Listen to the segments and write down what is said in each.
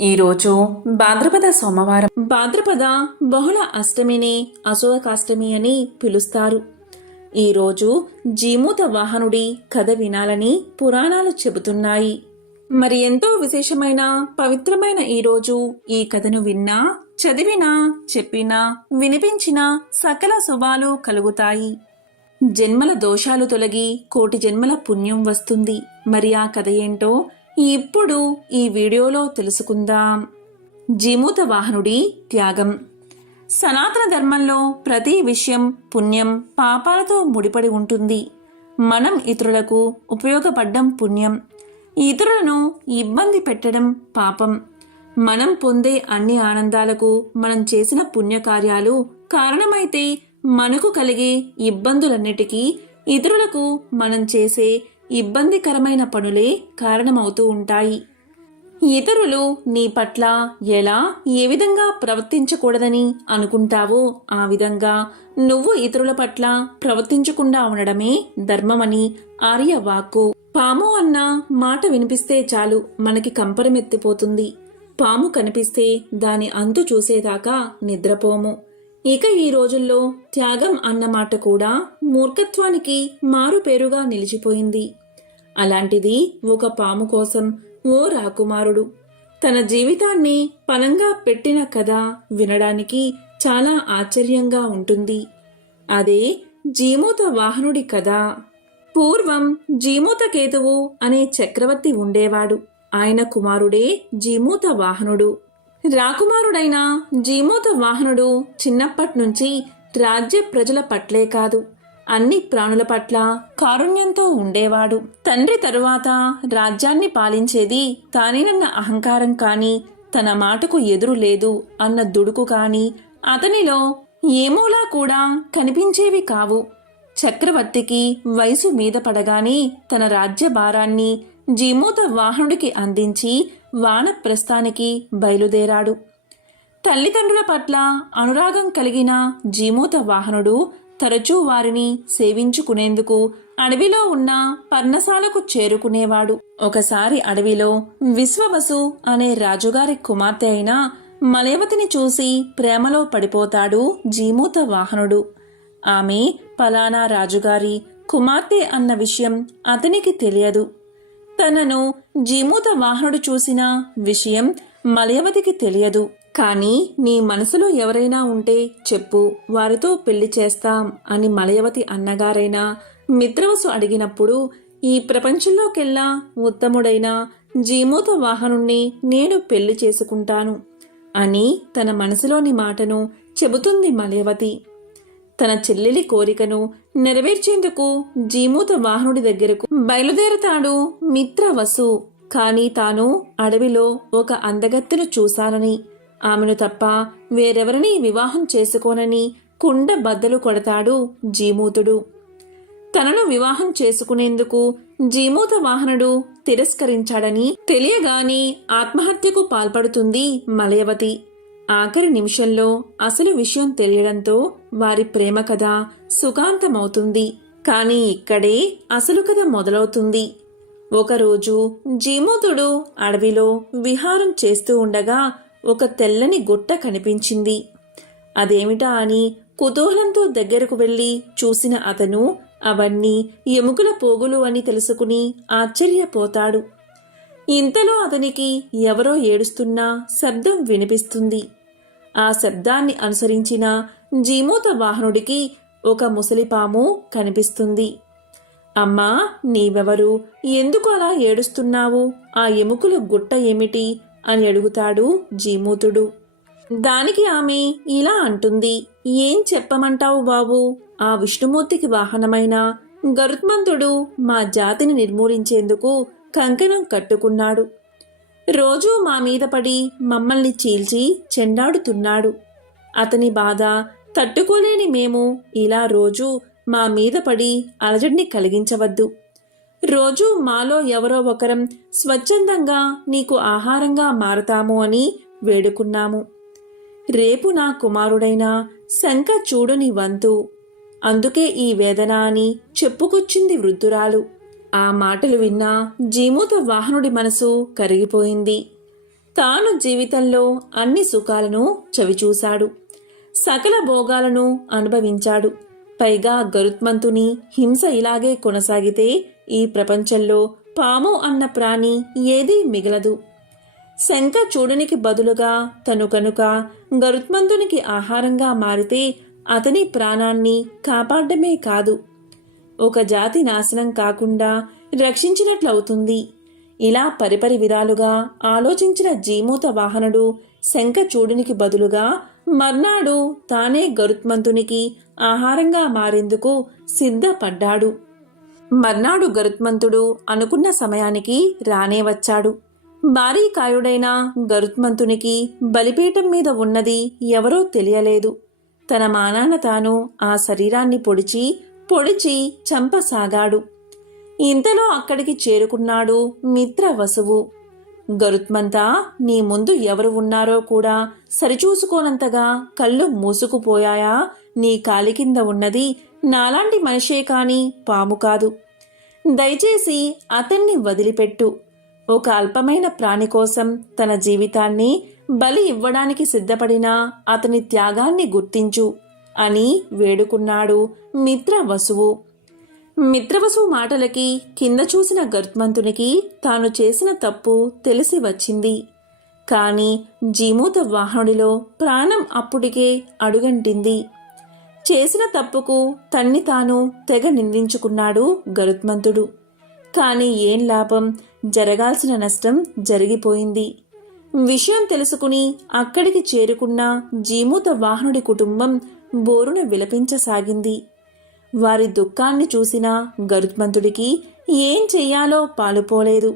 ఈరోజు భాద్రపద సోమవారం. భాద్రపద బహుళ అష్టమిని అశోకాష్టమి అని పిలుస్తారు. ఈరోజు జీమూత వాహనుడి కథ వినాలని పురాణాలు చెబుతున్నాయి. మరి ఎంతో విశేషమైన పవిత్రమైన ఈరోజు ఈ కథను విన్నా చదివినా చెప్పినా వినిపించినా సకల శుభాలు కలుగుతాయి. జన్మల దోషాలు తొలగి కోటి జన్మల పుణ్యం వస్తుంది. మరి ఆ కథ ఏంటో ఇప్పుడు ఈ వీడియోలో తెలుసుకుందాం. జీమూత వాహనుడి త్యాగం. సనాతన ధర్మంలో ప్రతి విషయం పుణ్యం పాపాలతో ముడిపడి ఉంటుంది. మనం ఇతరులకు ఉపయోగపడ్డం పుణ్యం. ఇతరులను ఇబ్బంది పెట్టడం పాపం. మనం పొందే అన్ని ఆనందాలకు మనం చేసిన పుణ్యకార్యాలు కారణమైతే మనకు కలిగే ఇబ్బందులన్నిటికీ ఇతరులకు మనం చేసే ఇబ్బందికరమైన పనులే కారణమవుతూ ఉంటాయి. ఇతరులు నీ పట్ల ఎలా ఏ విధంగా ప్రవర్తించకూడదని అనుకుంటావో ఆ విధంగా నువ్వు ఇతరుల పట్ల ప్రవర్తించకుండా ఉండడమే ధర్మమని ఆర్య వాక్కు పాము అన్న మాట వినిపిస్తే చాలు మనకి కంపరమెత్తిపోతుంది. పాము కనిపిస్తే దాని అంతు చూసేదాకా నిద్రపోము. ఇక ఈ రోజుల్లో త్యాగం అన్న మాట కూడా మూర్ఖత్వానికి మారుపేరుగా నిలిచిపోయింది. అలాంటిది ఒక పాము కోసం ఓ రాకుమారుడు. తన జీవితాన్ని పనంగా పెట్టిన కథ వినడానికి చాలా ఆశ్చర్యంగా ఉంటుంది. అదే జీమూత వాహనుడి కథ. పూర్వం జీమూత కేతువు అనే చక్రవర్తి ఉండేవాడు. ఆయన కుమారుడే జీమూత వాహనుడు. రాకుమారుడైన జీమూత వాహనుడు చిన్నప్పటి నుంచి రాజ్య ప్రజల పట్లే కాదు. అన్ని ప్రాణుల పట్ల కారుణ్యంతో ఉండేవాడు. తండ్రి తరువాత రాజ్యాన్ని పాలించేది తానేనన్న అహంకారం కాని తన మాటకు ఎదురు లేదు అన్న దుడుకు కాని అతనిలో ఏమోలా కూడా కనిపించేవి కావు. చక్రవర్తికి వయసు మీద పడగానే తన రాజ్య భారాన్ని జీమూత వాహనుడికి అందించి వానప్రస్థానికి బయలుదేరాడు. తల్లిదండ్రుల పట్ల అనురాగం కలిగిన జీమూత వాహనుడు తరచూ వారిని సేవించుకునేందుకు అడవిలో ఉన్న పర్ణశాలకు చేరుకునేవాడు. ఒకసారి అడవిలో విశ్వవసు అనే రాజుగారి కుమార్తె అయిన మలయవతిని చూసి ప్రేమలో పడిపోతాడు జీమూత వాహనుడు. ఆమె పలానా రాజుగారి కుమార్తె అన్న విషయం అతనికి తెలియదు. తనను జీమూత వాహనుడు చూసిన విషయం మలయవతికి తెలియదు. కానీ నీ మనసులో ఎవరైనా ఉంటే చెప్పు వారితో పెళ్ళి చేస్తాం అని మలయవతి అన్నగారైనా మిత్రవసు అడిగినప్పుడు ఈ ప్రపంచంలోకెల్లా ఉత్తముడైన జీమూత వాహనుణ్ణి నేను పెళ్ళి చేసుకుంటాను అని తన మనసులోని మాటను చెబుతుంది మలయవతి. తన చెల్లెలి కోరికను నెరవేర్చేందుకు జీమూత వాహనుడి దగ్గరకు బయలుదేరతాడు మిత్రవసు. కానీ తాను అడవిలో ఒక అందగత్తెను చూశానని ఆమెను తప్ప వేరెవరిని వివాహం చేసుకోనని కుండ బద్దలు కొడతాడు జీమూతుడు. తనను వివాహం చేసుకునేందుకు జీమూత వాహనుడు తిరస్కరించాడని తెలియగాని ఆత్మహత్యకు పాల్పడుతుంది మలయవతి. ఆఖరి నిమిషంలో అసలు విషయం తెలియడంతో వారి ప్రేమ కథ సుఖాంతమవుతుంది. కానీ ఇక్కడే అసలు కథ మొదలవుతుంది. ఒకరోజు జీమూతుడు అడవిలో విహారం చేస్తూ ఉండగా ఒక తెల్లని గుట్ట కనిపించింది. అదేమిటా అని కుతూహలంతో దగ్గరకు వెళ్ళి చూసిన అతను అవన్నీ ఎముకల పోగులు అని తెలుసుకుని ఆశ్చర్యపోతాడు. ఇంతలో అతనికి ఎవరో ఏడుస్తున్నా శబ్దం వినిపిస్తుంది. ఆ శబ్దాన్ని అనుసరించిన జీమూత వాహనుడికి ఒక ముసలిపాము కనిపిస్తుంది. అమ్మా నీవెవరు? ఎందుకు అలా ఏడుస్తున్నావు? ఆ ఎముకల గుట్ట ఏమిటి? అని అడుగుతాడు జీమూతుడు. దానికి ఆమె ఇలా అంటుంది ఏం చెప్పమంటావు బాబు? ఆ విష్ణుమూర్తికి వాహనమైన? గరుత్మంతుడు మా జాతిని నిర్మూలించేందుకు కంకణం కట్టుకున్నాడు. రోజూ మా మీద పడి మమ్మల్ని చీల్చి చెండాడుతున్నాడు. అతని బాధ తట్టుకోలేని మేము ఇలా రోజూ మా మీద పడి అలజడిని కలిగించవద్దు. రోజూ మాలో ఎవరో ఒకరం స్వచ్ఛందంగా నీకు ఆహారంగా మారతాము అని వేడుకున్నాము. రేపు నా కుమారుడైన శంక చూడుని వంతు. అందుకే ఈ వేదన అని చెప్పుకొచ్చింది వృద్ధురాలు. ఆ మాటలు విన్నా జీమూత వాహనుడి మనసు కరిగిపోయింది. తాను జీవితంలో అన్ని సుఖాలను చవిచూశాడు. సకల భోగాలను అనుభవించాడు. పైగా గరుత్మంతుని హింస ఇలాగే కొనసాగితే ఈ ప్రపంచంలో పాము అన్న ప్రాణి ఏదీ మిగలదు. శంఖ చూడనికి బదులుగా తను కనుక గరుత్మంతునికి ఆహారంగా మారితే అతని ప్రాణాన్ని కాపాడమే కాదు. ఒక జాతి నాశనం కాకుండా రక్షించినట్లవుతుంది. ఇలా పరిపరి విధాలుగా ఆలోచించిన జీమూత వాహనుడు శంఖ చూడునికి బదులుగా మర్నాడు తానే గరుత్మంతునికి ఆహారంగా మారేందుకు సిద్ధపడ్డాడు. మర్నాడు గరుత్మంతుడు అనుకున్న సమయానికి రానే వచ్చాడు. భారీ కాయుడైన గరుత్మంతునికి బలిపీఠం మీద ఉన్నది ఎవరో తెలియలేదు. తన మానాన తాను ఆ శరీరాన్ని పొడిచి పొడిచి చంపసాగాడు. ఇంతలో అక్కడికి చేరుకున్నాడు మిత్ర వసువు. గరుత్మంతా నీ ముందు ఎవరు ఉన్నారో కూడా సరిచూసుకోనంతగా కళ్ళు మూసుకుపోయాయా? నీ కాలి కింద ఉన్నది నాలాంటి మనిషే కాని పాము కాదు. దయచేసి అతన్ని వదిలిపెట్టు. ఒక అల్పమైన ప్రాణి కోసం తన జీవితాన్ని బలి ఇవ్వడానికి సిద్ధపడిన అతని త్యాగాన్ని గుర్తించు అని వేడుకున్నాడు మిత్ర వసువు. మిత్రవసువు మాటలకి కింద చూసిన గరుత్మంతునికి తాను చేసిన తప్పు తెలిసి వచ్చింది. కాని జీమూత వాహనుడిలో ప్రాణం అప్పుడికే అడుగంటింది. చేసిన తప్పుకు తన్ని తాను తెగ నిందించుకున్నాడు గరుత్మంతుడు. కాని ఏం లాభం? జరగాల్సిన నష్టం జరిగిపోయింది. విషయం తెలుసుకుని అక్కడికి చేరుకున్న జీమూత వాహనుడి కుటుంబం బోరున విలపించసాగింది. వారి దుఃఖాన్ని చూసిన గరుత్మంతుడికి ఏం చెయ్యాలో పాలుపోలేదు.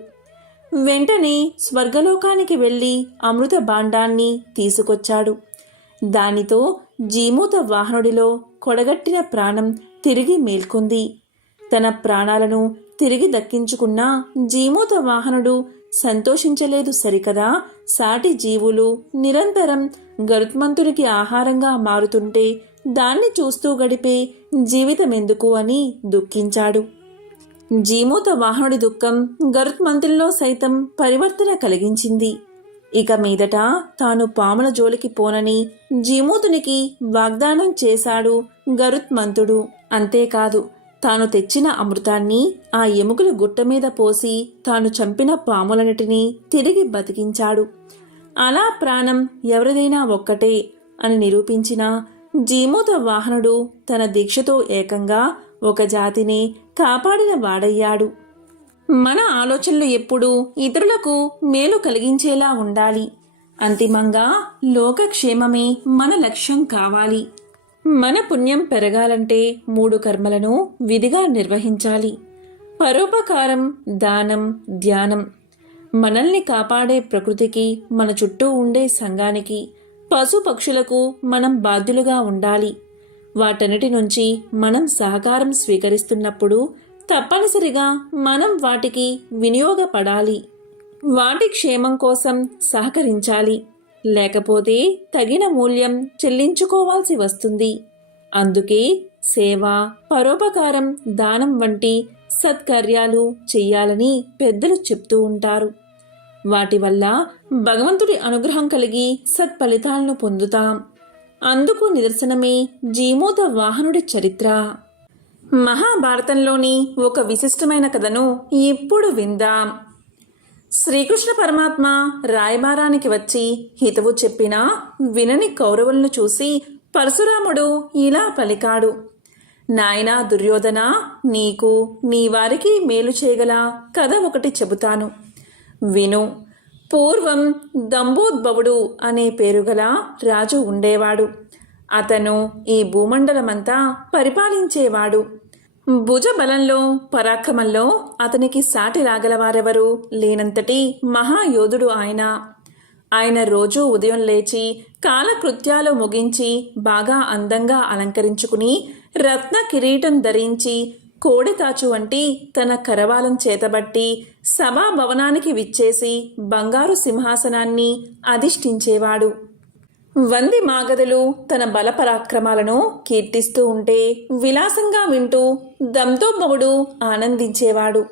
వెంటనే స్వర్గలోకానికి వెళ్ళి అమృత భాండాన్ని తీసుకొచ్చాడు. దానితో జీమూత వాహనుడిలో కొడగట్టిన ప్రాణం తిరిగి మేల్కొంది. తన ప్రాణాలను తిరిగి దక్కించుకున్న జీమూత వాహనుడు సంతోషించలేదు సరికదా. సాటి జీవులు నిరంతరం గరుత్మంతుడికి ఆహారంగా మారుతుంటే దాన్ని చూస్తూ గడిపే జీవితమెందుకు అని దుఃఖించాడు. జీమూత వాహనుడి దుఃఖం గరుత్మంతుల్లో సైతం పరివర్తన కలిగించింది. ఇక మీదట తాను పాముల జోలికి పోనని జీమూతునికి వాగ్దానం చేశాడు గరుత్మంతుడు. అంతేకాదు తాను తెచ్చిన అమృతాన్ని ఆ ఎముకల గుట్ట మీద పోసి తాను చంపిన పాములన్నిటినీ తిరిగి బతికించాడు. అలా ప్రాణం ఎవరిదైనా ఒక్కటే అని నిరూపించిన జీమూత వాహనుడు తన దీక్షతో ఏకంగా ఒక జాతిని కాపాడిన వాడయ్యాడు. మన ఆలోచనలు ఎప్పుడూ ఇతరులకు మేలు కలిగించేలా ఉండాలి. అంతిమంగా లోకక్షేమమే మన లక్ష్యం కావాలి. మన పుణ్యం పెరగాలంటే మూడు కర్మలను విధిగా నిర్వహించాలి. పరోపకారం దానం ధ్యానం. మనల్ని కాపాడే ప్రకృతికి మన చుట్టూ ఉండే సంఘానికి పశు పక్షులకు మనం బాధ్యులుగా ఉండాలి. వాటన్నిటి నుంచి మనం సహకారం స్వీకరిస్తున్నప్పుడు తప్పనిసరిగా మనం వాటికి వినియోగపడాలి. వాటి క్షేమం కోసం సహకరించాలి. లేకపోతే తగిన మూల్యం చెల్లించుకోవాల్సి వస్తుంది. అందుకే సేవ పరోపకారం దానం వంటి సత్కార్యాలు చెయ్యాలని పెద్దలు చెప్తూ ఉంటారు. వాటి వల్ల భగవంతుడి అనుగ్రహం కలిగి సత్ఫలితాలను పొందుతాం. అందుకు నిదర్శనమే జీమూత వాహనుడి చరిత్ర. మహాభారతంలోని ఒక విశిష్టమైన కథను ఇప్పుడు విందాం. శ్రీకృష్ణ పరమాత్మ రాయబారానికి వచ్చి హితవు చెప్పినా వినని కౌరవులను చూసి పరశురాముడు ఇలా పలికాడు. నాయనా దుర్యోధన నీకు నీ వారికి మేలు చేయగల కథ ఒకటి చెబుతాను. విను. పూర్వం దంబోద్భవుడు అనే పేరుగల రాజు ఉండేవాడు. అతను ఈ భూమండలమంతా పరిపాలించేవాడు. భుజబలంలో పరాక్రమంలో అతనికి సాటి రాగలవారెవరు లేనంతటి మహాయోధుడు ఆయన. ఆయన రోజూ ఉదయం లేచి కాలకృత్యాలు ముగించి బాగా అందంగా అలంకరించుకుని రత్న కిరీటం ధరించి కోడెతాచు వంటి తన కరవాలం చేతబట్టి సభా భవనానికి విచ్చేసి బంగారు సింహాసనాన్ని అధిష్ఠించేవాడు. వంది మాగదులు తన బలపరాక్రమాలను కీర్తిస్తూ ఉంటే విలాసంగా వింటూ దంతోబ్బవుడు ఆనందించేవాడు.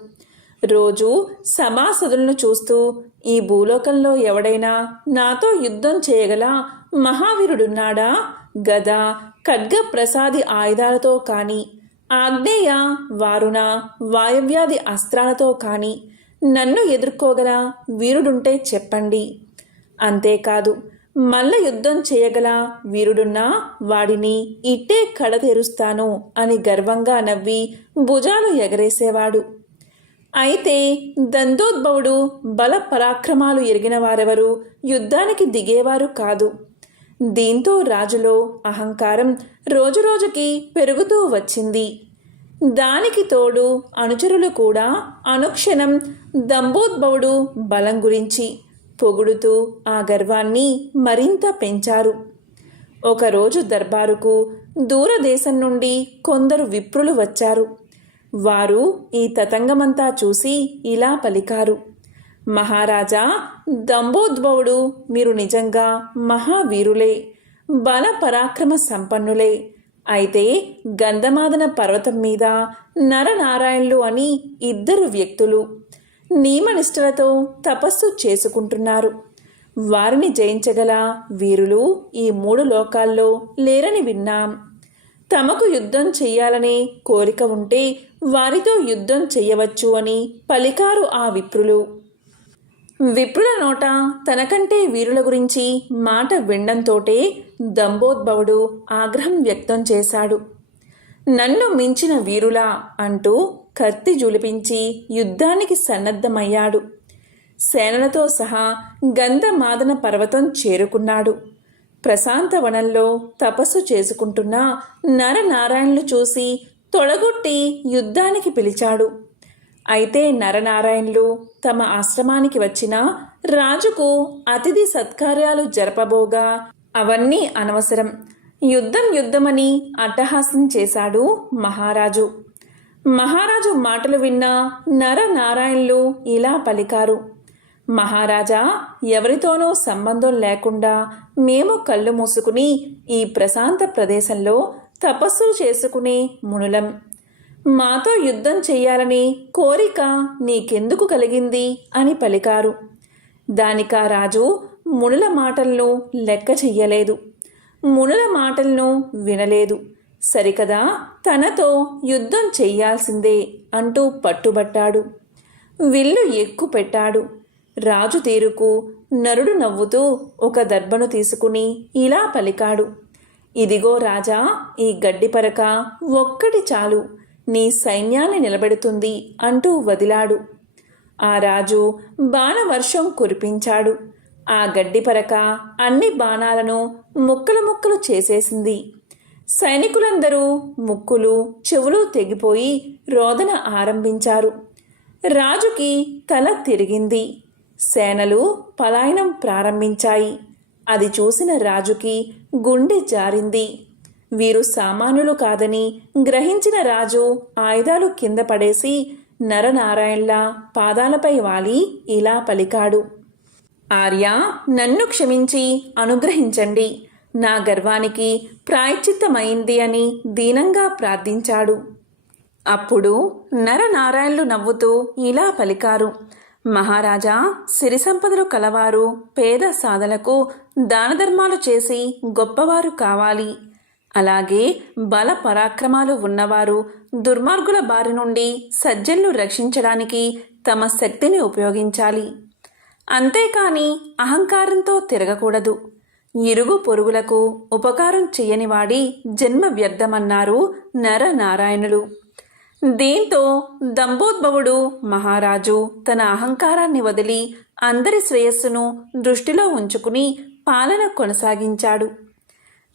రోజు సమాసదులను చూస్తూ ఈ భూలోకంలో ఎవడైనా నాతో యుద్ధం చేయగల మహావీరుడున్నాడా? గద ఖడ్గ ప్రసాది ఆయుధాలతో కాని ఆగ్నేయ వారుణ వాయవ్యాధి అస్త్రాలతో కాని నన్ను ఎదుర్కోగల వీరుడుంటే చెప్పండి. అంతేకాదు మల్ల యుద్ధం చేయగల వీరుడున్నా వాడిని ఇట్టే కడతెరుస్తాను అని గర్వంగా నవ్వి భుజాలు ఎగరేసేవాడు. అయితే దందోద్భవుడు బల పరాక్రమాలు ఎరిగిన వారెవరు యుద్ధానికి దిగేవారు కాదు. దీంతో రాజులో అహంకారం రోజురోజుకి పెరుగుతూ వచ్చింది. దానికి తోడు అనుచరులు కూడా అనుక్షణం దంబోద్భవుడు బలం గురించి పొగుడుతూ ఆ గర్వాన్ని మరింత పెంచారు. ఒకరోజు దర్బారుకు దూరదేశం నుండి కొందరు విప్రులు వచ్చారు. వారు ఈ తతంగమంతా చూసి ఇలా పలికారు. మహారాజా దంబోద్భవుడు మీరు నిజంగా మహావీరులే బల పరాక్రమ సంపన్నులే. అయితే గంధమాదన పర్వతం మీద నరనారాయణులు అని ఇద్దరు వ్యక్తులు నియమనిష్టలతో తపస్సు చేసుకుంటున్నారు. వారిని జయించగల వీరులు ఈ మూడు లోకాల్లో లేరని విన్నాం. తమకు యుద్ధం చెయ్యాలనే కోరిక ఉంటే వారితో యుద్ధం చెయ్యవచ్చు అని పలికారు ఆ విప్రులు. విప్రుల నోట తనకంటే వీరుల గురించి మాట వినడంతోటే దంబోద్భవుడు ఆగ్రహం వ్యక్తం చేశాడు. నన్ను మించిన వీరులా అంటూ కత్తి జులిపించి యుద్ధానికి సన్నద్ధమయ్యాడు. సేనలతో సహా గంధమాదన పర్వతం చేరుకున్నాడు. ప్రశాంత వనంలో తపస్సు చేసుకుంటున్న నరనారాయణులు చూసి తొడగొట్టి యుద్ధానికి పిలిచాడు. అయితే నరనారాయణులు తమ ఆశ్రమానికి వచ్చిన రాజుకు అతిథి సత్కార్యాలు జరపబోగా అవన్నీ అనవసరం. యుద్ధం యుద్ధమని అట్టహాసం చేశాడు మహారాజు. మహారాజు మాటలు విన్న నరనారాయణులు ఇలా పలికారు. మహారాజా ఎవరితోనో సంబంధం లేకుండా మేము కళ్ళు మూసుకుని ఈ ప్రశాంత ప్రదేశంలో తపస్సులు చేసుకునే మునులం. మాతో యుద్ధం చెయ్యాలని కోరిక నీకెందుకు కలిగింది అని పలికారు. దానికా రాజు మునుల మాటలను లెక్క చెయ్యలేదు. మునుల మాటలను వినలేదు. సరికదా? తనతో యుద్ధం చెయ్యాల్సిందే అంటూ పట్టుబట్టాడు. విల్లు ఎక్కు పెట్టాడు రాజు తీరుకు నరుడు నవ్వుతూ ఒక దర్భను తీసుకుని ఇలా పలికాడు. ఇదిగో రాజా ఈ గడ్డి పరక ఒక్కటి చాలు. నీ సైన్యాన్ని నిలబెడుతుంది అంటూ వదిలాడు. ఆ రాజు బాణవర్షం కురిపించాడు. ఆ గడ్డి పరక అన్ని బాణాలను ముక్కలు ముక్కలు చేసేసింది. సైనికులందరూ ముక్కులు చెవులు తెగిపోయి రోదన ఆరంభించారు. రాజుకి తల తిరిగింది. సేనలు పలాయనం ప్రారంభించాయి. అది చూసిన రాజుకి గుండె జారింది. వీరు సామాన్యులు కాదని గ్రహించిన రాజు ఆయుధాలు కింద పడేసి నరనారాయణ్ల పాదాలపై వాలి ఇలా పలికాడు. ఆర్య నన్ను క్షమించి అనుగ్రహించండి. నా గర్వానికి ప్రాయశ్చిత్తమైంది అని దీనంగా ప్రార్థించాడు. అప్పుడు నరనారాయణులు నవ్వుతూ ఇలా పలికారు. మహారాజా సిరి సంపదలు కలవారు పేద సాధలకు దానధర్మాలు చేసి గొప్పవారు కావాలి. అలాగే బల పరాక్రమాలు ఉన్నవారు దుర్మార్గుల బారి నుండి సజ్జన్లు రక్షించడానికి తమ శక్తిని ఉపయోగించాలి. అంతేకాని అహంకారంతో తిరగకూడదు. ఇరుగు పొరుగులకు ఉపకారం చేయనివాడి జన్మ వ్యర్థమన్నారు నరనారాయణులు. దీంతో దంభోద్భవుడు మహారాజు తన అహంకారాన్ని వదిలి అందరి శ్రేయస్సును దృష్టిలో ఉంచుకుని పాలన కొనసాగించాడు.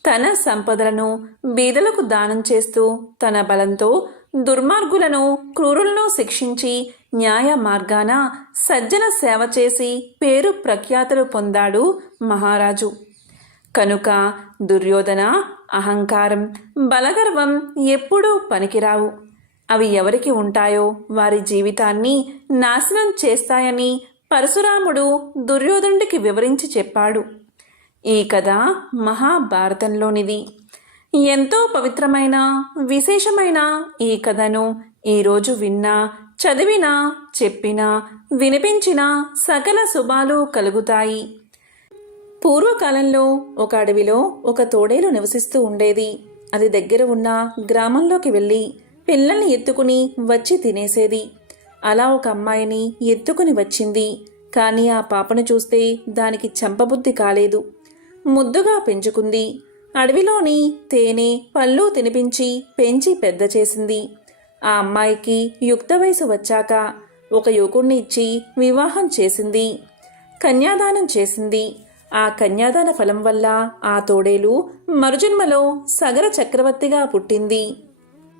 తన సంపదలను బీదలకు దానం చేస్తూ తన బలంతో దుర్మార్గులను క్రూరులను శిక్షించి న్యాయ మార్గాన సజ్జన సేవ చేసి పేరు ప్రఖ్యాతులు పొందాడు మహారాజు. కనుక దుర్యోధన అహంకారం బలగర్వం ఎప్పుడూ పనికిరావు. అవి ఎవరికి ఉంటాయో వారి జీవితాన్ని నాశనం చేస్తాయని పరశురాముడు దుర్యోధనుడికి వివరించి చెప్పాడు. ఈ కథ మహాభారతంలోనిది. ఎంతో పవిత్రమైన విశేషమైన ఈ కథను ఈరోజు విన్నా చదివినా చెప్పినా వినిపించినా సకల శుభాలు కలుగుతాయి. పూర్వకాలంలో ఒక అడవిలో ఒక తోడేలు నివసిస్తూ ఉండేది. అది దగ్గర ఉన్న గ్రామంలోకి వెళ్ళి పిల్లల్ని ఎత్తుకుని వచ్చి తినేసేది. అలా ఒక అమ్మాయిని ఎత్తుకుని వచ్చింది. కానీ ఆ పాపను చూస్తే దానికి చంపబుద్ధి కాలేదు. ముద్దుగా పెంచుకుంది. అడవిలోని తేనె పళ్ళు తినిపించి పెంచి పెద్ద చేసింది. ఆ అమ్మాయికి యుక్త వయసు వచ్చాక ఒక యువకుణ్ణి ఇచ్చి వివాహం చేసింది. కన్యాదానం చేసింది. ఆ కన్యాదాన ఫలం వల్ల ఆ తోడేలు మరుజన్మలో సగర చక్రవర్తిగా పుట్టింది.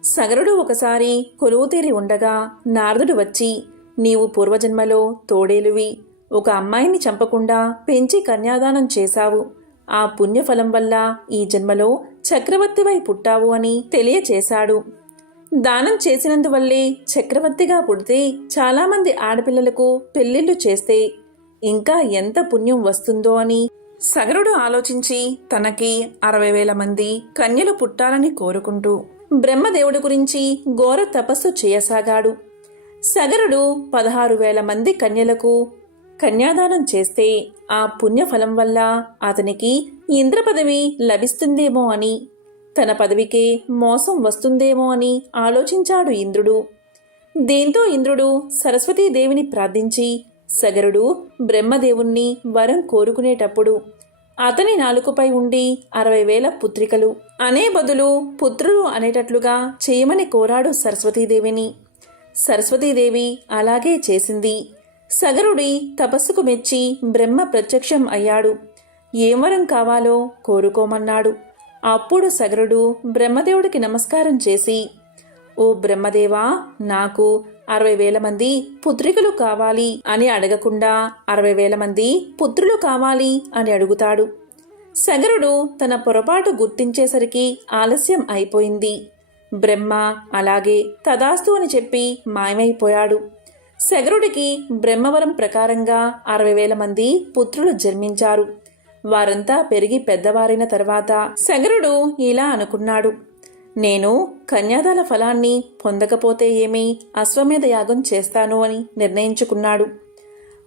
సగరుడు ఒకసారి కొలువుతీరి ఉండగా నారదుడు వచ్చి నీవు పూర్వజన్మలో తోడేలువి. ఒక అమ్మాయిని చంపకుండా పెంచి కన్యాదానం చేశావు. ఆ పుణ్యఫలం వల్ల ఈ జన్మలో చక్రవర్తివై పుట్టావు అని తెలియచేశాడు. దానం చేసినందువల్లే చక్రవర్తిగా పుడితే చాలామంది ఆడపిల్లలకు పెళ్ళిళ్ళు చేస్తే ఇంకా ఎంత పుణ్యం వస్తుందో అని సగరుడు ఆలోచించి తనకి అరవై వేల మంది కన్యలు పుట్టాలని కోరుకుంటూ బ్రహ్మదేవుడి గురించి ఘోర తపస్సు చేయసాగాడు. సగరుడు పదహారు వేల మంది కన్యలకు కన్యాదానం చేస్తే ఆ పుణ్యఫలం వల్ల అతనికి ఇంద్ర పదవి లభిస్తుందేమో అని తన పదవికే మోసం వస్తుందేమో అని ఆలోచించాడు ఇంద్రుడు. దీంతో ఇంద్రుడు సరస్వతీదేవిని ప్రార్థించి సగరుడు బ్రహ్మదేవుణ్ణి వరం కోరుకునేటప్పుడు అతని నాలుకపై ఉండి అరవై వేల పుత్రికలు. అనే బదులు పుత్రులు అనేటట్లుగా చేయమని కోరాడు సరస్వతీదేవిని. సరస్వతీదేవి అలాగే చేసింది. సగరుడి తపస్సుకు మెచ్చి బ్రహ్మ ప్రత్యక్షం అయ్యాడు. ఏం వరం కావాలో కోరుకోమన్నాడు. అప్పుడు సగరుడు బ్రహ్మదేవుడికి నమస్కారం చేసి ఓ బ్రహ్మదేవా నాకు అరవై వేల మంది పుత్రికలు కావాలి అని అడగకుండా అరవై వేల మంది పుత్రులు కావాలి అని అడుగుతాడు. శగరుడు తన పొరపాటు గుర్తించేసరికి ఆలస్యం అయిపోయింది. బ్రహ్మ అలాగే తదాస్తు అని చెప్పి మాయమైపోయాడు. శగరుడికి బ్రహ్మవరం ప్రకారంగా అరవై వేల మంది పుత్రులు జన్మించారు. వారంతా పెరిగి పెద్దవారైన తర్వాత శగరుడు ఇలా అనుకున్నాడు. నేను కన్యాదాల ఫలాన్ని పొందకపోతే ఏమి అశ్వమేధ యాగం చేస్తాను అని నిర్ణయించుకున్నాడు.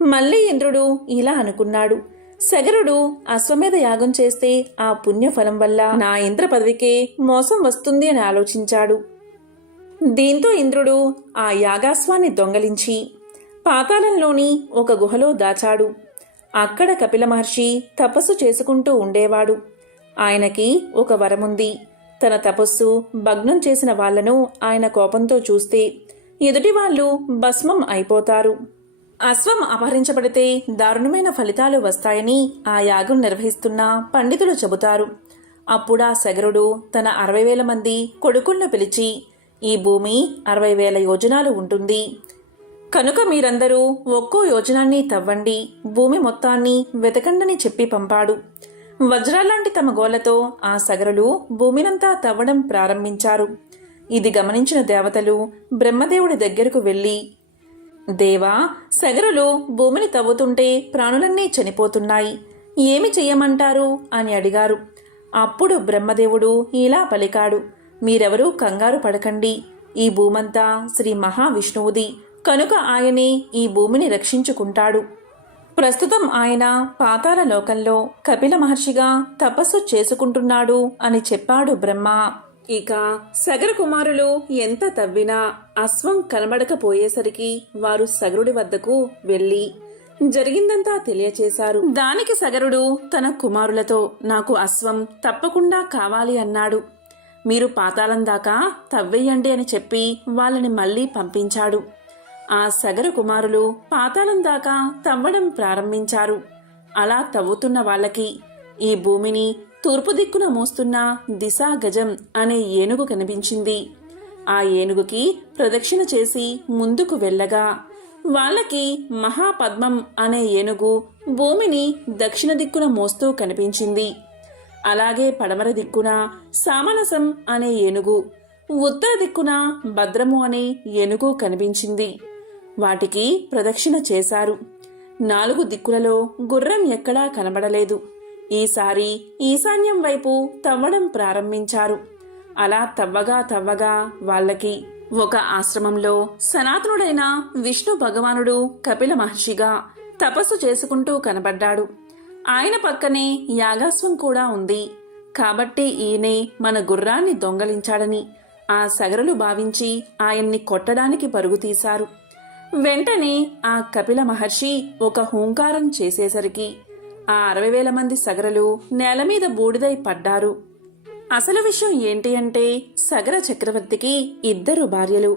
మళ్ళీ ఇంద్రుడు ఇలా అనుకున్నాడు. శగరుడు అశ్వమేధ యాగం చేస్తే ఆ పుణ్యఫలం వల్ల నా ఇంద్ర పదవికే మోసం వస్తుంది అని ఆలోచించాడు. దీంతో ఇంద్రుడు ఆ యాగాస్వాన్ని దొంగలించి పాతాళంలోని ఒక గుహలో దాచాడు. అక్కడ కపిల మహర్షి తపస్సు చేసుకుంటూ ఉండేవాడు. ఆయనకి ఒక వరముంది. తన తపస్సు భగ్నం చేసిన వాళ్ళను ఆయన కోపంతో చూస్తే ఎదుటి వాళ్ళు భస్మం అయిపోతారు. అశ్వం అపహరించబడితే దారుణమైన ఫలితాలు వస్తాయని ఆ యాగం నిర్వహిస్తున్న పండితులు చెబుతారు. అప్పుడా శగరుడు తన అరవై వేల మంది కొడుకులను పిలిచి ఈ భూమి అరవై వేల యోజనాలు ఉంటుంది. కనుక మీరందరూ ఒక్కో యోజనాన్ని తవ్వండి భూమి మొత్తాన్ని వెతకండని చెప్పి పంపాడు. వజ్రాలాంటి తమ గోలతో ఆ సగరులు భూమినంతా తవ్వడం ప్రారంభించారు. ఇది గమనించిన దేవతలు బ్రహ్మదేవుడి దగ్గరకు వెళ్ళి దేవా సగరులు భూమిని తవ్వుతుంటే ప్రాణులన్నీ చనిపోతున్నాయి. ఏమి చెయ్యమంటారు? అని అడిగారు. అప్పుడు బ్రహ్మదేవుడు ఇలా పలికాడు మీరెవరూ కంగారు పడకండి. ఈ భూమంతా శ్రీ మహావిష్ణువుది. కనుక ఆయనే ఈ భూమిని రక్షించుకుంటాడు. ప్రస్తుతం ఆయన పాతాల లోకంలో కపిల మహర్షిగా తపస్సు చేసుకుంటున్నాడు అని చెప్పాడు బ్రహ్మ. ఇక సగర కుమారులు ఎంత తవ్వినా అశ్వం కనబడకపోయేసరికి వారు సగరుడి వద్దకు వెళ్ళి జరిగిందంతా తెలియచేశారు. దానికి సగరుడు తన కుమారులతో నాకు అశ్వం తప్పకుండా కావాలి అన్నాడు. మీరు పాతాళం దాకా తవ్వేయండి అని చెప్పి వాళ్ళని మళ్ళీ పంపించాడు. ఆ సగర కుమారులు పాతాళం దాకా తవ్వడం ప్రారంభించారు. అలా తవ్వుతున్న వాళ్ళకి ఈ భూమిని తూర్పు దిక్కున మోస్తున్న దిశా గజం అనే ఏనుగు కనిపించింది. ఆ ఏనుగుకి ప్రదక్షిణ చేసి ముందుకు వెళ్ళగా వాళ్ళకి మహాపద్మం అనే ఏనుగు భూమిని దక్షిణ దిక్కున మోస్తూ కనిపించింది. అలాగే పడమర దిక్కున సామనసం అనే ఏనుగు ఉత్తర దిక్కున భద్రము అనే ఏనుగు కనిపించింది. వాటికి ప్రదక్షిణ చేశారు. నాలుగు దిక్కులలో గుర్రం ఎక్కడా కనబడలేదు. ఈసారి ఈశాన్యం వైపు తవ్వడం ప్రారంభించారు. అలా తవ్వగా తవ్వగా వాళ్ళకి ఒక ఆశ్రమంలో సనాతనుడైన విష్ణు భగవానుడు కపిల మహర్షిగా తపస్సు చేసుకుంటూ కనబడ్డాడు. ఆయన పక్కనే యాగాస్వం కూడా ఉంది. కాబట్టి ఈయనే మన గుర్రాన్ని దొంగలించాడని ఆ సగరులు భావించి ఆయన్ని కొట్టడానికి పరుగుతీశారు వెంటనే ఆ కపిల మహర్షి ఒక హూంకారం చేసేసరికి ఆ అరవై వేల మంది సగరలు నేల మీద బూడిదై పడ్డారు. అసలు విషయం ఏంటి అంటే సగర చక్రవర్తికి ఇద్దరు భార్యలు.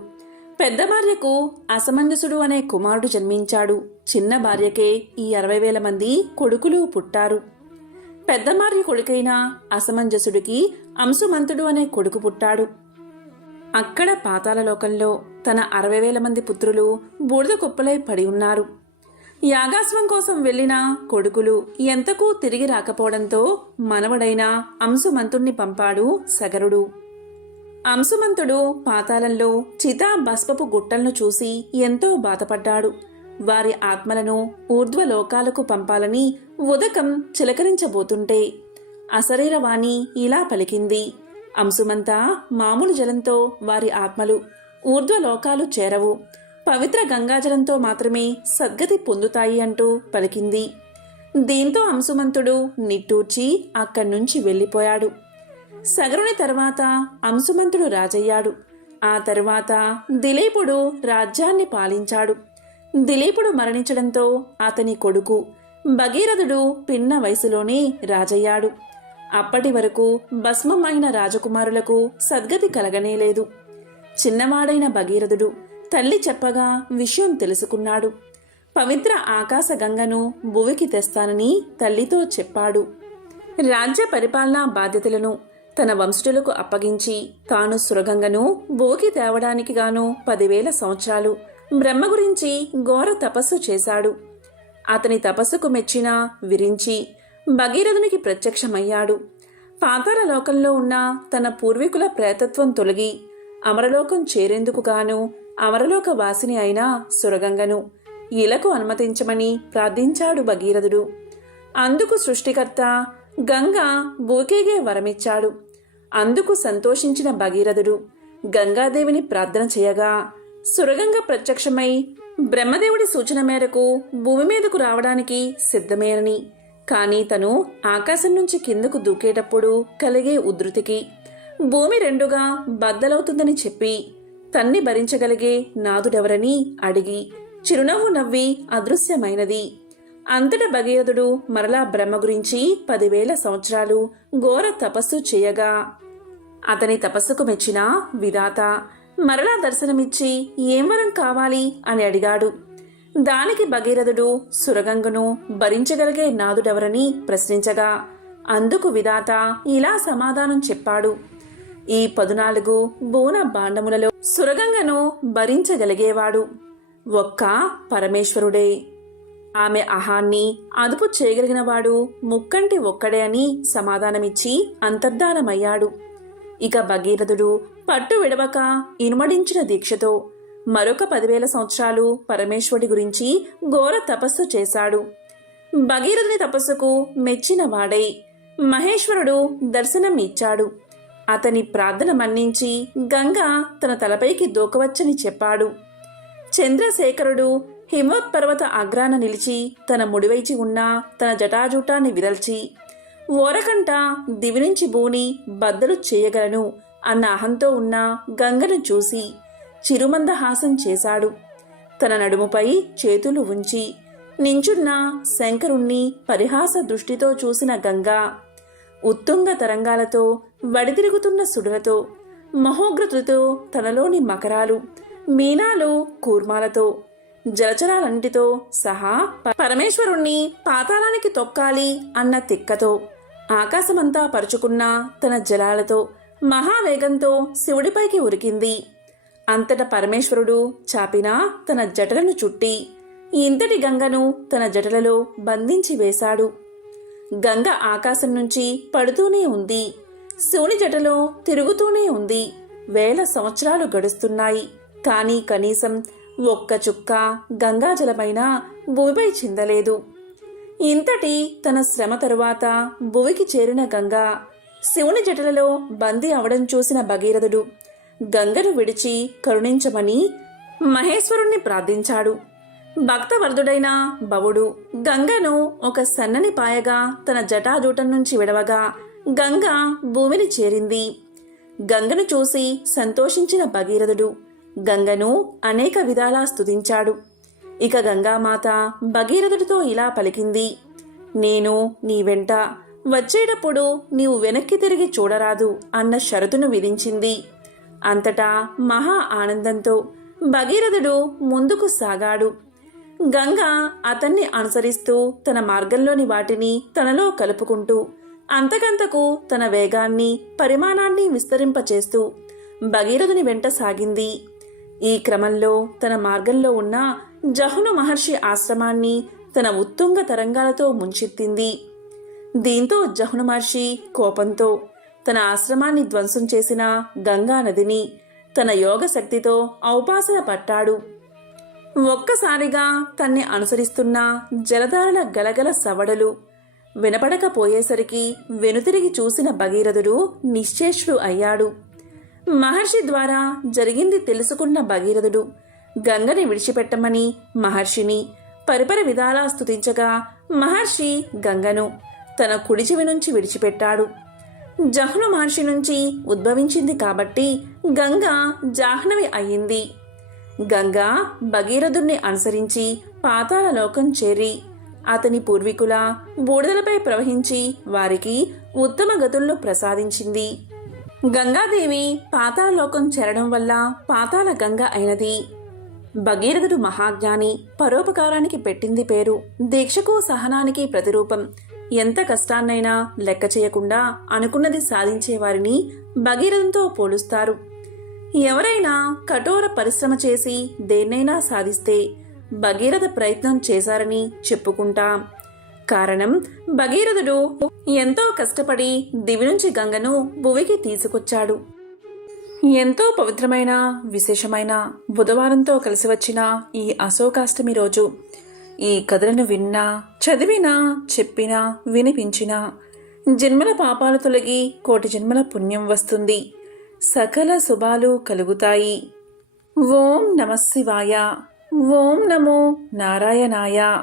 పెద్ద భార్యకు అసమంజసుడు అనే కుమారుడు జన్మించాడు. చిన్న భార్యకే ఈ అరవై వేల మంది కొడుకులు పుట్టారు. పెద్ద భార్య కొడుకైన అసమంజసుడికి అంశుమంతుడు అనే కొడుకు పుట్టాడు. అక్కడ పాతాళలోకంలో తన అరవై వేల మంది పుత్రులు బూడిద కుప్పలై పడి ఉన్నారు. యాగాశ్వం కోసం వెళ్ళిన కొడుకులు ఎంతకూ తిరిగి రాకపోవడంతో మనవడైన అంశుమంతుణ్ణి పంపాడు సగరుడు. అంశుమంతుడు పాతాళంలో చితా భస్పపు గుట్టలను చూసి ఎంతో బాధపడ్డాడు. వారి ఆత్మలను ఊర్ధ్వలోకాలకు పంపాలని ఉదకం చిలకరించబోతుంటే అశరీరవాణి ఇలా పలికింది. అంశుమంతా మామూలు జలంతో వారి ఆత్మలు ఊర్ధ్వలోకాలు చేరవు. పవిత్ర గంగాజలంతో మాత్రమే సద్గతి పొందుతాయి అంటూ పలికింది. దీంతో అంశుమంతుడు నిట్టూర్చి అక్కడి నుంచి వెళ్ళిపోయాడు. సగరుని తర్వాత అంశుమంతుడు రాజయ్యాడు. ఆ తర్వాత దిలీపుడు రాజ్యాన్ని పాలించాడు. దిలీపుడు మరణించడంతో అతని కొడుకు భగీరథుడు పిన్న వయసులోనే రాజయ్యాడు. అప్పటి వరకు భస్మం అయిన రాజకుమారులకు సద్గతి కలగనేలేదు చిన్నవాడైన భగీరథుడు తల్లి చెప్పగా విషయం తెలుసుకున్నాడు. పవిత్ర ఆకాశగంగను భువికి తెస్తానని తల్లితో చెప్పాడు. రాజ్య పరిపాలనా బాధ్యతలను తన వంశులకు అప్పగించి తాను సురగంగను భూకి తేవడానికి గాను పదివేల సంవత్సరాలు బ్రహ్మ గురించి ఘోర తపస్సు చేశాడు. అతని తపస్సుకు మెచ్చిన విరించి భగీరథునికి ప్రత్యక్షమయ్యాడు. పాతాల లోకంలో ఉన్న తన పూర్వీకుల ప్రేతత్వం తొలగి అమరలోకం చేరేందుకు గాను అమరలోక వాసిని అయిన సురగంగను ఇలకు అనుమతించమని ప్రార్థించాడు భగీరథుడు. అందుకు సృష్టికర్త గంగ భూకేగే వరమిచ్చాడు. అందుకు సంతోషించిన భగీరథుడు గంగాదేవిని ప్రార్థన చేయగా సురగంగ ప్రత్యక్షమై బ్రహ్మదేవుడి సూచన మేరకు భూమి మీదకు రావడానికి సిద్ధమేనని కానీ తను ఆకాశం నుంచి కిందకు దూకేటప్పుడు కలిగే ఉధృతికి భూమి రెండుగా బద్దలవుతుందని చెప్పి తన్ని భరించగలిగే నాదుడెవరని అడిగి చిరునవ్వు నవ్వి అదృశ్యమైనది. అంతట భగీరథుడు మరలా బ్రహ్మ గురించి పదివేల సంవత్సరాలు ఘోర తపస్సు చేయగా అతని తపస్సుకు మెచ్చిన విధాత మరలా దర్శనమిచ్చి ఏం వరం కావాలి అని అడిగాడు. దానికి భగీరథుడు సురగంగను భరించగలిగే నాదుడెవరని ప్రశ్నించగా అందుకు విధాత ఇలా సమాధానం చెప్పాడు. ఈ పదునాలుగు బోన బాండములలో సురగంగను భరించగలిగేవాడు. ఒక్క పరమేశ్వరుడే. ఆమె అహాన్ని అదుపు చేయగలిగినవాడు ముక్కంటి ఒక్కడే అని సమాధానమిచ్చి అంతర్ధానమయ్యాడు. ఇక భగీరథుడు పట్టు విడవక ఇనుమడించిన దీక్షతో మరొక పదివేల సంవత్సరాలు పరమేశ్వరుడి గురించి ఘోర తపస్సు చేశాడు. భగీరథుని తపస్సుకు మెచ్చిన వాడై మహేశ్వరుడు దర్శనం ఇచ్చాడు. అతని ప్రార్థన మన్నించి గంగ తన తలపైకి దూకవచ్చని చెప్పాడు. చంద్రశేఖరుడు హిమోత్పర్వత అగ్రాన నిలిచి తన ముడివైచి ఉన్న తన జటాజూటాన్ని విదల్చి ఓరకంట దివి నుంచి భూని బద్దలు చేయగలను అన్న అహంతో ఉన్న గంగను చూసి చిరుమందహాసం చేశాడు. తన నడుముపై చేతులు ఉంచి నించున్న శంకరుణ్ణి పరిహాస దృష్టితో చూసిన గంగా ఉత్తుంగ తరంగాలతో వడిదిరుగుతున్న సుడులతో మహోగ్రతులతో తనలోని మకరాలు మీనాలు కూర్మాలతో జలచరాలంటితో సహా పరమేశ్వరుణ్ణి పాతాళానికి తొక్కాలి అన్న తిక్కతో ఆకాశమంతా పరుచుకున్న తన జలాలతో మహావేగంతో శివుడిపైకి ఉరికింది. అంతట పరమేశ్వరుడు చాపినా తన జటలను చుట్టి ఇంతటి గంగను తన జటలలో బంధించి వేశాడు. గంగ ఆకాశం నుంచి పడుతూనే ఉంది. శివుని జటలో తిరుగుతూనే ఉంది. వేల సంవత్సరాలు గడుస్తున్నాయి. కానీ కనీసం ఒక్క చుక్క గంగాజలమైన భూమిపై చిందలేదు. ఇంతటి తన శ్రమ తరువాత భువికి చేరిన గంగా శివుని జటలలో బందీ అవడం చూసిన భగీరథుడు గంగను విడిచి కరుణించమని మహేశ్వరుణ్ణి ప్రార్థించాడు. భక్తవర్ధుడైన భవుడు గంగను ఒక సన్నని పాయగా తన జటాజూటం నుంచి విడవగా గంగ భూమిని చేరింది. గంగను చూసి సంతోషించిన భగీరథుడు గంగను అనేక విధాలా స్తుతించాడు. ఇక గంగామాత భగీరథుడితో ఇలా పలికింది. నేను నీ వెంట వచ్చేటప్పుడు నీవు వెనక్కి తిరిగి చూడరాదు అన్న షరతును విధించింది. అంతటా మహా ఆనందంతో భగీరథుడు ముందుకు సాగాడు. గంగ అతన్ని అనుసరిస్తూ తన మార్గంలోని వాటిని తనలో కలుపుకుంటూ అంతకంతకు తన వేగాన్ని పరిమాణాన్ని విస్తరింపచేస్తూ భగీరథుని వెంట సాగింది. ఈ క్రమంలో తన మార్గంలో ఉన్న జహును మహర్షి ఆశ్రమాన్ని తన ఉత్తుంగ తరంగాలతో ముంచెత్తింది. దీంతో జహును మహర్షి కోపంతో తన ఆశ్రమాన్ని ధ్వంసం చేసిన గంగా నదిని తన యోగశక్తితో ఔపాసన పట్టాడు. ఒక్కసారిగా తన్ని అనుసరిస్తున్న జలధారల గలగల సవడలు వినపడకపోయేసరికి వెనుతిరిగి చూసిన భగీరథుడు నిశ్చేష్డు అయ్యాడు. మహర్షి ద్వారా జరిగింది తెలుసుకున్న భగీరథుడు గంగని విడిచిపెట్టమని మహర్షిని పరిపర విధాలా స్తుతించగా మహర్షి గంగను తన కుడి చెవి నుంచి విడిచిపెట్టాడు. జహ్ను మహర్షి నుంచి ఉద్భవించింది కాబట్టి గంగ జాహ్నవి అయింది గంగా భగీరథుణ్ణి అనుసరించి పాతాల లోకం చేరి అతని పూర్వీకుల బూడిదలపై ప్రవహించి వారికి ఉత్తమ గతుల్లో ప్రసాదించింది. గంగాదేవి పాతాళలోకం చేరడం వల్ల పాతాళ గంగ అయినది. భగీరథుడు మహాజ్ఞాని పరోపకారానికి పెట్టింది పేరు దీక్షకు సహనానికి ప్రతిరూపం. ఎంత కష్టాన్నైనా లెక్క చేయకుండా అనుకున్నది సాధించేవారిని భగీరథంతో పోలుస్తారు. ఎవరైనా కఠోర పరిశ్రమ చేసి దేన్నైనా సాధిస్తే భగీరథ ప్రయత్నం చేశారని చెప్పుకుంటాం. కారణం భగీరథుడు ఎంతో కష్టపడి దివి నుంచి గంగను భువికి తీసుకొచ్చాడు. ఎంతో పవిత్రమైన విశేషమైన బుధవారంతో కలిసి వచ్చిన ఈ అశోకాష్టమి రోజు ఈ కథలను విన్నా చదివినా చెప్పినా వినిపించినా జన్మల పాపాలు తొలగి కోటి జన్మల పుణ్యం వస్తుంది. సకల శుభాలు కలుగుతాయి. ఓం నమశివాయ ఓం నమో నారాయణాయ.